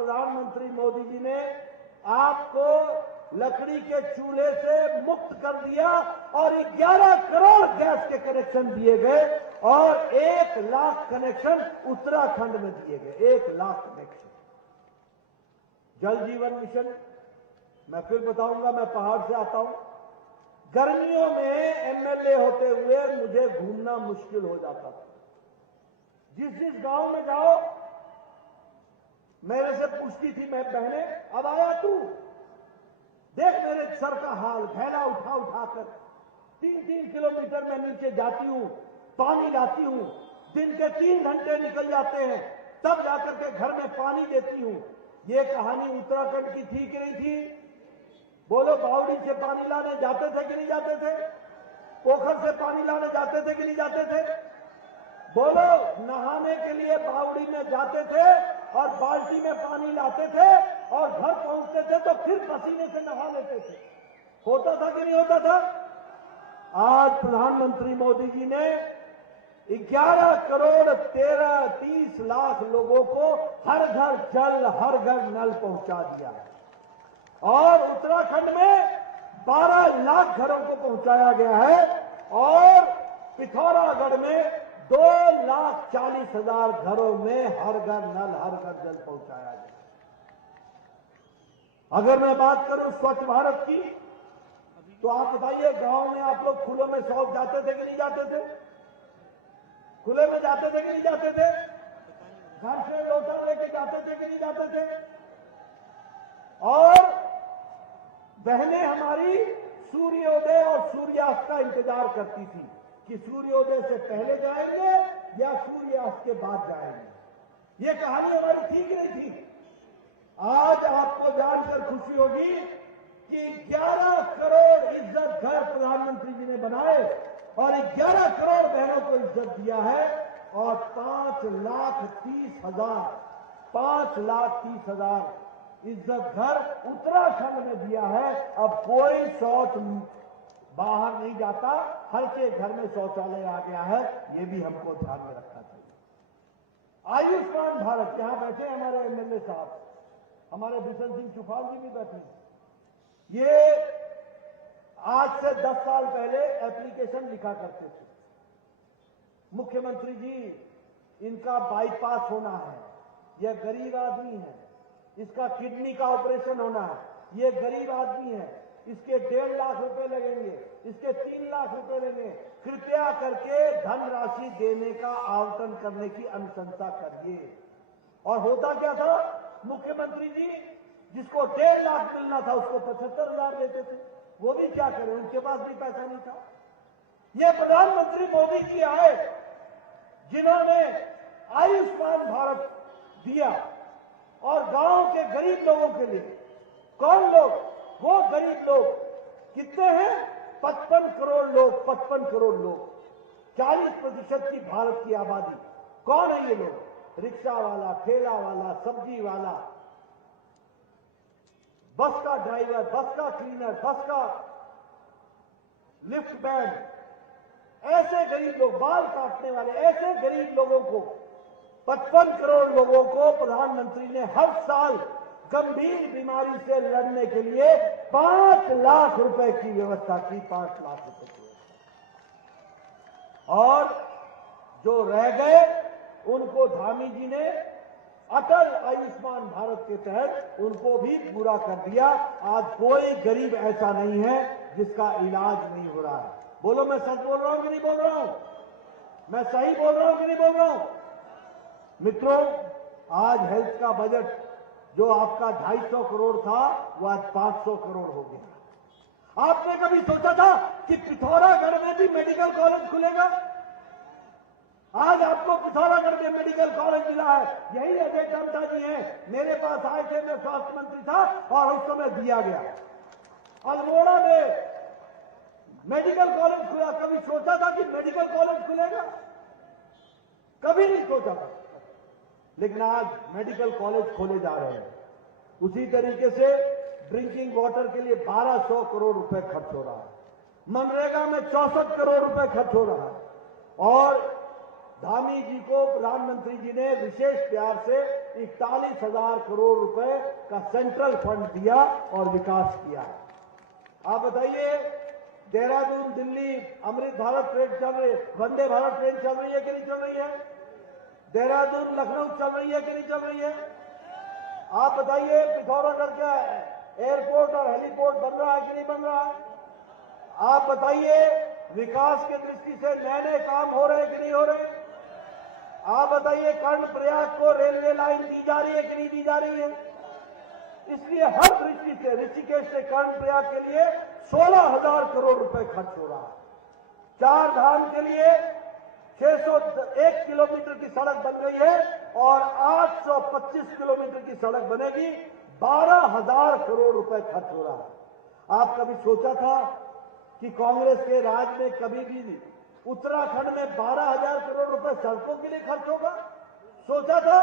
प्रधानमंत्री मोदी जी ने आपको लकड़ी के चूल्हे से मुक्त कर दिया और 11 करोड़ गैस के कनेक्शन दिए गए और 1 लाख कनेक्शन उत्तराखंड में दिए गए। 1 लाख कनेक्शन। जल जीवन मिशन, मैं फिर बताऊंगा, मैं पहाड़ से आता हूं। गर्मियों में एमएलए होते हुए मुझे घूमना मुश्किल हो जाता था। जिस गांव में जाओ मेरे से पूछती थी मैं बहने, अब आया तू, देख मेरे सर का हाल, थैला उठा उठाकर 3-3 किलोमीटर में नीचे जाती हूं, पानी लाती हूं, दिन के 3 घंटे निकल जाते हैं, तब जाकर के घर में पानी देती हूं। ये कहानी उत्तराखंड की थी कि नहीं थी? बोलो, बावड़ी से पानी लाने जाते थे कि नहीं जाते थे? पोखर से पानी लाने जाते थे कि नहीं जाते थे? बोलो, नहाने के लिए बावड़ी में जाते थे और बाल्टी में पानी लाते थे और घर पहुंचते थे तो फिर पसीने से नहा लेते थे। होता था कि नहीं होता था? आज प्रधानमंत्री मोदी जी ने 11 करोड़ 30 लाख लोगों को हर घर जल, हर घर नल पहुंचा दिया है और उत्तराखंड में 12 लाख घरों को पहुंचाया गया है और पिथौरागढ़ में 2,40,000 घरों में हर घर नल, हर घर जल पहुंचाया गया। अगर मैं बात करूं स्वच्छ भारत की, तो आप बताइए, गांव में आप लोग खुले में शौच जाते थे कि नहीं जाते थे? खुले में जाते थे कि नहीं जाते थे? घर से लोटा लेके जाते थे कि नहीं जाते थे? और बहनें हमारी सूर्योदय और सूर्यास्त का इंतजार करती थी कि सूर्योदय से पहले जाएंगे या सूर्यास्त के बाद जाएंगे। ये कहानी हमारी थी कि नहीं थी? आज आपको जानकर खुशी होगी कि 11 करोड़ इज्जत घर प्रधानमंत्री जी ने बनाए और 11 करोड़ बहनों को इज्जत दिया है और 5,30,000 इज्जत घर उत्तराखंड में दिया है। अब कोई शौच बाहर नहीं जाता, हर के घर में शौचालय आ गया है। ये भी हमको ध्यान में रखना चाहिए। आयुष्मान भारत, यहां बैठे हमारे एमएलए साहब, हमारे बिशन सिंह चुफाल जी भी बैठे। ये आज से 10 साल पहले एप्लीकेशन लिखा करते थे, मुख्यमंत्री जी इनका बाईपास होना है, यह गरीब आदमी है, इसका किडनी का ऑपरेशन होना है, ये गरीब आदमी है, इसके 1.5 लाख रुपए लगेंगे, इसके 3 लाख रुपए लगेंगे, कृपया करके धनराशि देने का आवंटन करने की अनुशंसा करिए। और होता क्या था, मुख्यमंत्री जी जिसको 1.5 लाख मिलना था उसको 75,000 देते थे। वो भी क्या करें, उनके पास भी पैसा नहीं था। ये प्रधानमंत्री मोदी जी आए जिन्होंने आयुष्मान भारत दिया और गांव के गरीब लोगों के लिए। कौन लोग? वो गरीब लोग कितने हैं? 55 करोड़ लोग। 55 करोड़ लोग, 40% की भारत की आबादी। कौन है ये लोग? रिक्शा वाला, ठेला वाला, सब्जी वाला, बस का ड्राइवर, बस का क्लीनर, बस का लिफ्ट मैन, ऐसे गरीब लोग, बाल काटने वाले, ऐसे गरीब लोगों को, 55 करोड़ लोगों को प्रधानमंत्री ने हर साल गंभीर बीमारी से लड़ने के लिए 5 लाख रुपए की व्यवस्था की। 5 लाख रुपए की व्यवस्था। और जो रह गए उनको धामी जी ने अटल आयुष्मान भारत के तहत उनको भी पूरा कर दिया। आज कोई गरीब ऐसा नहीं है जिसका इलाज नहीं हो रहा है। बोलो, मैं सच बोल रहा हूं कि नहीं बोल रहा हूं? मैं सही बोल रहा हूं कि नहीं बोल रहा हूं? मित्रों, आज हेल्थ का बजट जो आपका 250 करोड़ था वो आज 500 करोड़ हो गया। आपने कभी सोचा था कि पिथौरागढ़ में भी मेडिकल कॉलेज खुलेगा? आज आपको पिथौरागढ़ में मेडिकल कॉलेज मिला है। यही अजय टम्टा जी हैं, मेरे पास आए थे, मैं स्वास्थ्य मंत्री था और उस समय दिया गया। अल्मोड़ा में मेडिकल कॉलेज खुला। कभी सोचा था कि मेडिकल कॉलेज खुलेगा? कभी नहीं सोचा था। लेकिन आज मेडिकल कॉलेज खोले जा रहे हैं। उसी तरीके से ड्रिंकिंग वाटर के लिए 1200 करोड़ रुपए खर्च हो रहा है। मनरेगा में 64 करोड़ रुपए खर्च हो रहा है। और धामी जी को प्रधानमंत्री जी ने विशेष प्यार से 41,000 करोड़ रुपए का सेंट्रल फंड दिया और विकास किया है। आप बताइए, देहरादून दिल्ली अमृत भारत ट्रेन चल रही है, वंदे भारत ट्रेन चल रही है कि नहीं चल रही है? देहरादून लखनऊ चल रही है कि नहीं चल रही है? आप बताइए, पिथौरागढ़ का एयरपोर्ट और हेलीपोर्ट बन रहा है कि नहीं बन रहा है? आप बताइए, विकास की दृष्टि से नए नए काम हो रहे हैं कि नहीं हो रहे? आप बताइए, कर्णप्रयाग को रेलवे लाइन दी जा रही है कि नहीं दी जा रही है? इसलिए हर दृष्टि से ऋषिकेश से कर्णप्रयाग के लिए 16,000 करोड़ रुपए खर्च हो रहा है। 4 धाम के लिए 601 किलोमीटर की सड़क बन गई है और 825 किलोमीटर की सड़क बनेगी। 12,000 करोड़ रुपए खर्च हो रहा है। आप कभी सोचा था कि कांग्रेस के राज में कभी भी उत्तराखंड में 12,000 करोड़ रुपए सड़कों के लिए खर्च होगा? सोचा था?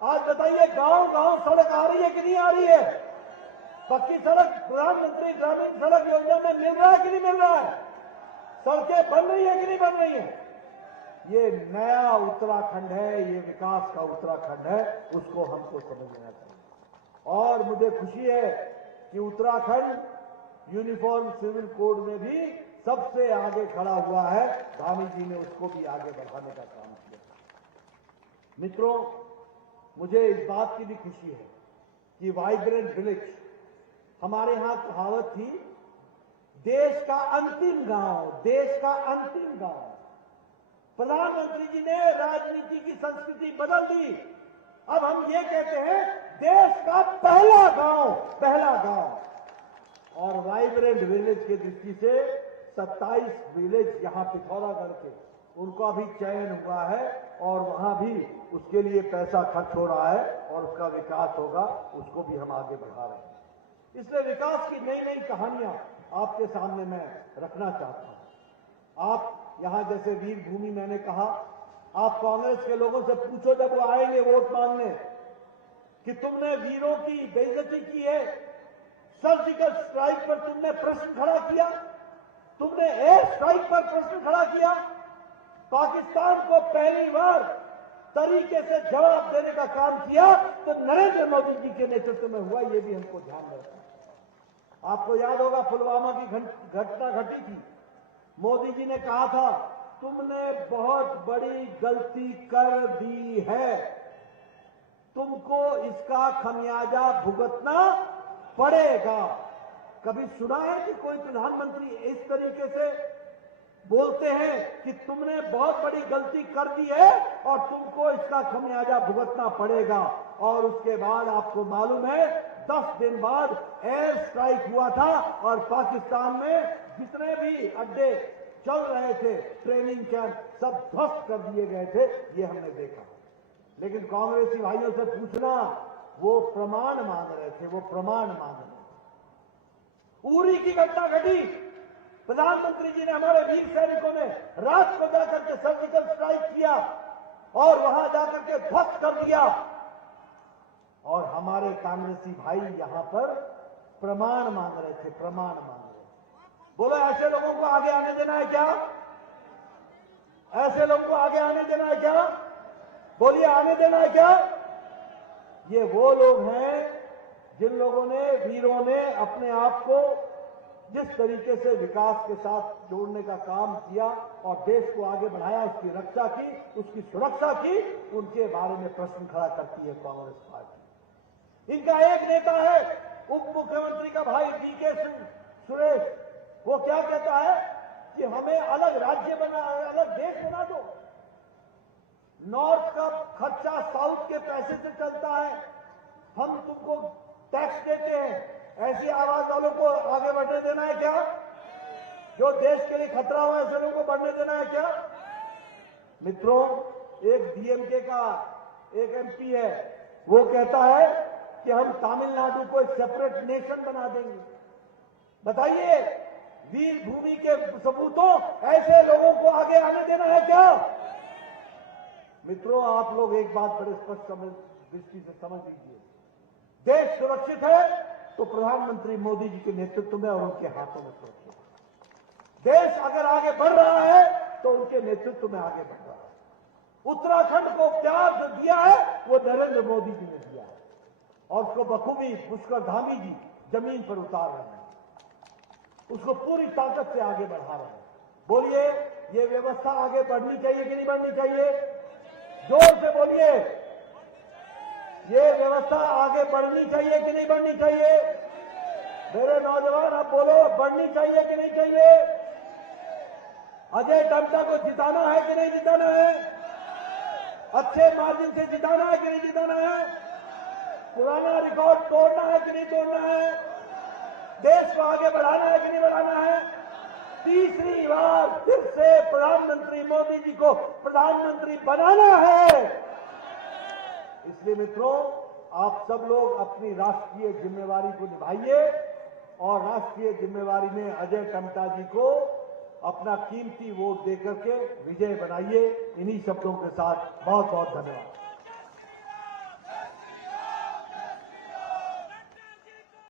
आज बताइए, गांव गांव सड़क आ रही है कि नहीं आ रही है? पक्की सड़क प्रधानमंत्री ग्रामीण सड़क योजना में मिल रहा है कि नहीं मिल रहा है? सड़कें बन रही है कि नहीं बन रही है? ये नया उत्तराखंड है, ये विकास का उत्तराखंड है, उसको हमको समझ लेना चाहिए। और मुझे खुशी है कि उत्तराखंड यूनिफॉर्म सिविल कोड में भी सबसे आगे खड़ा हुआ है। धामी जी ने उसको भी आगे बढ़ाने का काम किया। मित्रों, मुझे इस बात की भी खुशी है कि वाइब्रेंट विलेज, हमारे यहां कहावत थी, देश का अंतिम गांव, देश का अंतिम गांव। प्रधानमंत्री जी ने राजनीति की संस्कृति बदल दी। अब हम ये कहते हैं, देश का पहला गांव, पहला गांव। और वाइब्रेंट विलेज की दृष्टि से 27 विलेज यहां पिथौरागढ़ के, उनका भी चयन हुआ है और वहां भी उसके लिए पैसा खर्च हो रहा है और उसका विकास होगा, उसको भी हम आगे बढ़ा रहे हैं। इसलिए विकास की नई नई कहानियां आपके सामने मैं रखना चाहता हूं। आप यहां जैसे वीर भूमि, मैंने कहा, आप कांग्रेस के लोगों से पूछो जब वो आएंगे वोट मांगने कि तुमने वीरों की बेइज्जती की है, सर्जिकल स्ट्राइक पर तुमने प्रश्न खड़ा किया, तुमने एयर स्ट्राइक पर प्रश्न खड़ा किया, पाकिस्तान को पहली बार तरीके से जवाब देने का काम किया तो नरेंद्र मोदी जी के नेतृत्व में हुआ। ये भी हमको ध्यान रखना है। आपको याद होगा, पुलवामा की घटना घटी थी। मोदी जी ने कहा था, तुमने बहुत बड़ी गलती कर दी है, तुमको इसका खमियाजा भुगतना पड़ेगा। कभी सुना है कि कोई प्रधानमंत्री इस तरीके से बोलते हैं कि तुमने बहुत बड़ी गलती कर दी है और तुमको इसका खमियाजा भुगतना पड़ेगा? और उसके बाद आपको मालूम है, 10 दिन बाद एयर स्ट्राइक हुआ था और पाकिस्तान में जितने भी अड्डे चल रहे थे, ट्रेनिंग कैंप, सब ध्वस्त कर दिए गए थे। ये हमने देखा। लेकिन कांग्रेसी भाइयों से पूछना, वो प्रमाण मांग रहे थे, वो प्रमाण मांग रहे थे। उरी की घटना घटी, प्रधानमंत्री जी ने, हमारे वीर सैनिकों ने रात को जाकर के सर्जिकल स्ट्राइक किया और वहां जाकर के ध्वस्त कर दिया। और हमारे कांग्रेसी भाई यहां पर प्रमाण मांग रहे थे, प्रमाण मांग रहे थे। बोलो, ऐसे लोगों को आगे आने देना है क्या? ऐसे लोगों को आगे आने देना है क्या? बोलिए, आने देना है क्या? ये वो लोग हैं जिन लोगों ने, वीरों ने अपने आप को जिस तरीके से विकास के साथ जोड़ने का काम किया और देश को आगे बढ़ाया, उसकी रक्षा की, उसकी सुरक्षा की, उनके बारे में प्रश्न खड़ा करती है कांग्रेस पार्टी। इनका एक नेता है, उप मुख्यमंत्री का भाई डीके सुरेश, वो क्या कहता है कि हमें अलग राज्य बना, अलग देश बना दो, नॉर्थ का खर्चा साउथ के पैसे से चलता है, हम तुमको टैक्स देते हैं। ऐसी आवाज वालों को आगे बढ़ने देना है क्या? जो देश के लिए खतरा हो, ऐसे लोगों को बढ़ने देना है क्या? मित्रों, एक डीएमके का एक एमपी है, वो कहता है कि हम तमिलनाडु को एक सेपरेट नेशन बना देंगे। बताइए, वीर भूमि के सपूतों, ऐसे लोगों को आगे आने देना है क्या? मित्रों, आप लोग एक बात बड़े स्पष्ट दृष्टि से समझ लीजिए, देश सुरक्षित है तो प्रधानमंत्री मोदी जी के नेतृत्व में और उनके हाथों में सुरक्षित है। देश अगर आगे बढ़ रहा है तो उनके नेतृत्व में आगे बढ़ रहा है। उत्तराखंड को प्यार जो दिया है वो नरेंद्र मोदी जी ने दिया है और उसको बखूबी पुष्कर धामी जी जमीन पर उतार रहे हैं, उसको पूरी ताकत से आगे बढ़ा रहे हैं। बोलिए, ये व्यवस्था आगे बढ़नी चाहिए कि नहीं बढ़नी चाहिए? जोर से बोलिए, ये व्यवस्था आगे बढ़नी चाहिए कि नहीं बढ़नी चाहिए? मेरे नौजवान आप बोलो, बढ़नी चाहिए कि नहीं चाहिए? अजय टम्टा को जिताना है कि नहीं जिताना है? अच्छे मार्जिन से जिताना है कि नहीं जिताना है? पुराना रिकॉर्ड तोड़ना है कि नहीं तोड़ना है? देश को आगे बढ़ाना है कि नहीं बढ़ाना है? तीसरी बार फिर से प्रधानमंत्री मोदी जी को प्रधानमंत्री बनाना है। इसलिए मित्रों, आप सब लोग अपनी राष्ट्रीय जिम्मेवारी को निभाइए और राष्ट्रीय जिम्मेवारी में अजय टम्टा जी को अपना कीमती वोट देकर के विजय बनाइए। इन्हीं शब्दों के साथ बहुत बहुत धन्यवाद।